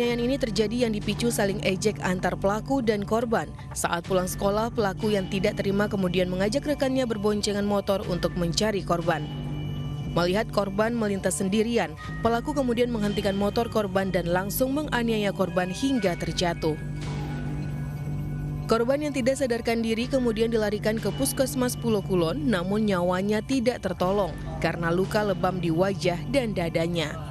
Penganiayaan ini terjadi yang dipicu saling ejek antar pelaku dan korban. Saat pulang sekolah, pelaku yang tidak terima kemudian mengajak rekannya berboncengan motor untuk mencari korban. Melihat korban melintas sendirian, pelaku kemudian menghentikan motor korban dan langsung menganiaya korban hingga terjatuh. Korban yang tidak sadarkan diri kemudian dilarikan ke Puskesmas Pulau Kulon, namun nyawanya tidak tertolong karena luka lebam di wajah dan dadanya.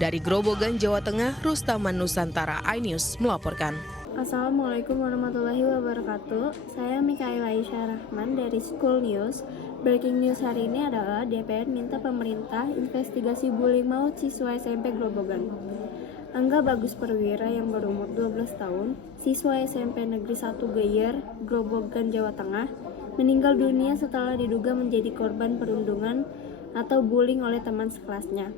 Dari Grobogan, Jawa Tengah, Rustaman Nusantara, iNews melaporkan. Assalamualaikum warahmatullahi wabarakatuh. Saya Mikaela Aisyah Rahman dari School News. Breaking news hari ini adalah DPR minta pemerintah investigasi bullying maut siswa SMP Grobogan. Angga Bagus Perwira yang berumur 12 tahun, siswa SMP Negeri 1 Geyer, Grobogan, Jawa Tengah, meninggal dunia setelah diduga menjadi korban perundungan atau bullying oleh teman sekelasnya.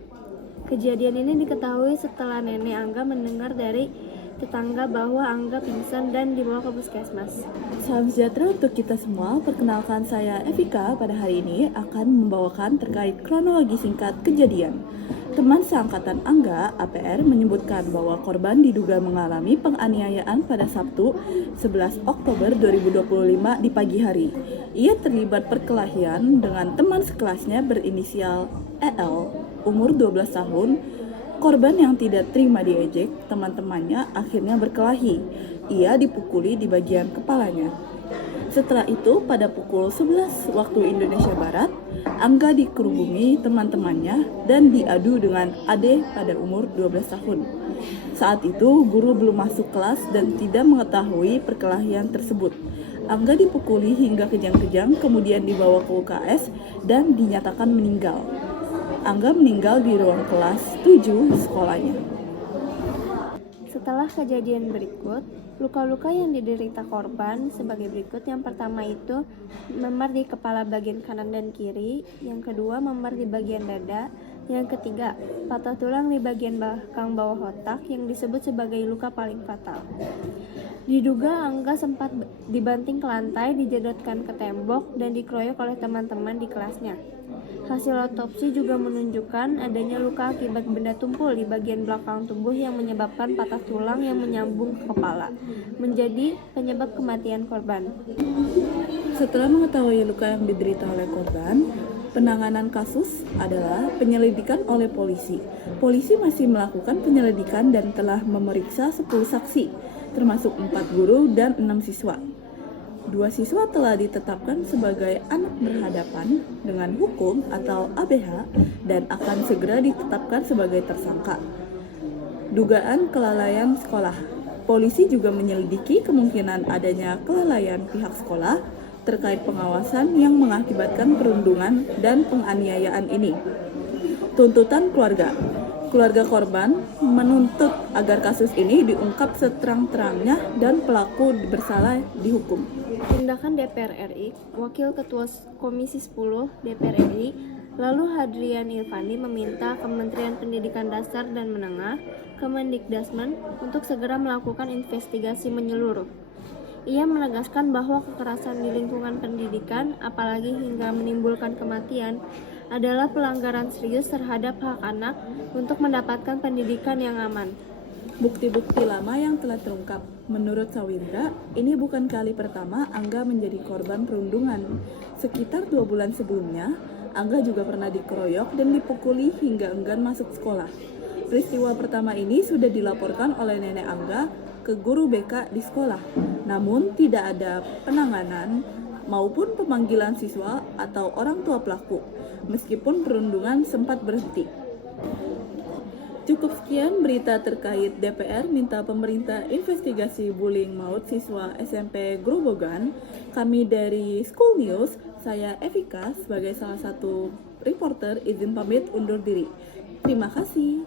Kejadian ini diketahui setelah nenek Angga mendengar dari tetangga bahwa Angga pingsan dan dibawa ke puskesmas. Salam sejahtera untuk kita semua. Perkenalkan, saya Evika. Pada hari ini akan membawakan terkait kronologi singkat kejadian. Teman seangkatan Angga, APR, menyebutkan bahwa korban diduga mengalami penganiayaan pada Sabtu 11 Oktober 2025 di pagi hari. Ia terlibat perkelahian dengan teman sekelasnya berinisial EL, umur 12 tahun. Korban yang tidak terima diejek teman-temannya akhirnya berkelahi. Ia dipukuli di bagian kepalanya. Setelah itu, pada pukul 11 waktu Indonesia Barat, Angga dikerubungi teman-temannya dan diadu dengan Ade pada umur 12 tahun. Saat itu, guru belum masuk kelas dan tidak mengetahui perkelahian tersebut. Angga dipukuli hingga kejang-kejang, kemudian dibawa ke UKS dan dinyatakan meninggal. Angga meninggal di ruang kelas 7 sekolahnya. Setelah kejadian berikut, luka-luka yang diderita korban sebagai berikut. Yang pertama itu memar di kepala bagian kanan dan kiri, yang kedua memar di bagian dada, yang ketiga patah tulang di bagian belakang bawah otak yang disebut sebagai luka paling fatal. Diduga Angga sempat dibanting ke lantai, dijedotkan ke tembok, dan dikeroyok oleh teman-teman di kelasnya. Hasil otopsi juga menunjukkan adanya luka akibat benda tumpul di bagian belakang tubuh yang menyebabkan patah tulang yang menyambung ke kepala, menjadi penyebab kematian korban. Setelah mengetahui luka yang diderita oleh korban, penanganan kasus adalah penyelidikan oleh polisi. Polisi masih melakukan penyelidikan dan telah memeriksa 10 saksi, termasuk 4 guru dan 6 siswa. 2 siswa telah ditetapkan sebagai anak berhadapan dengan hukum atau ABH dan akan segera ditetapkan sebagai tersangka. Dugaan kelalaian sekolah. Polisi juga menyelidiki kemungkinan adanya kelalaian pihak sekolah terkait pengawasan yang mengakibatkan perundungan dan penganiayaan ini. Tuntutan keluarga. Keluarga korban menuntut agar kasus ini diungkap seterang-terangnya dan pelaku bersalah dihukum. Tindakan DPR RI, Wakil Ketua Komisi 10 DPR RI, lalu Hadrian Ilvani meminta Kementerian Pendidikan Dasar dan Menengah, Kemendikbudrismen, untuk segera melakukan investigasi menyeluruh. Ia menegaskan bahwa kekerasan di lingkungan pendidikan, apalagi hingga menimbulkan kematian, adalah pelanggaran serius terhadap hak anak untuk mendapatkan pendidikan yang aman. Bukti-bukti lama yang telah terungkap. Menurut Sawindra, ini bukan kali pertama Angga menjadi korban perundungan. Sekitar 2 bulan sebelumnya, Angga juga pernah dikeroyok dan dipukuli hingga enggan masuk sekolah. Peristiwa pertama ini sudah dilaporkan oleh nenek Angga ke guru BK di sekolah. Namun tidak ada penanganan maupun pemanggilan siswa atau orang tua pelaku, meskipun perundungan sempat berhenti. Cukup sekian berita terkait DPR minta pemerintah investigasi bullying maut siswa SMP Grobogan. Kami dari School News, saya Evika sebagai salah satu reporter izin pamit undur diri. Terima kasih.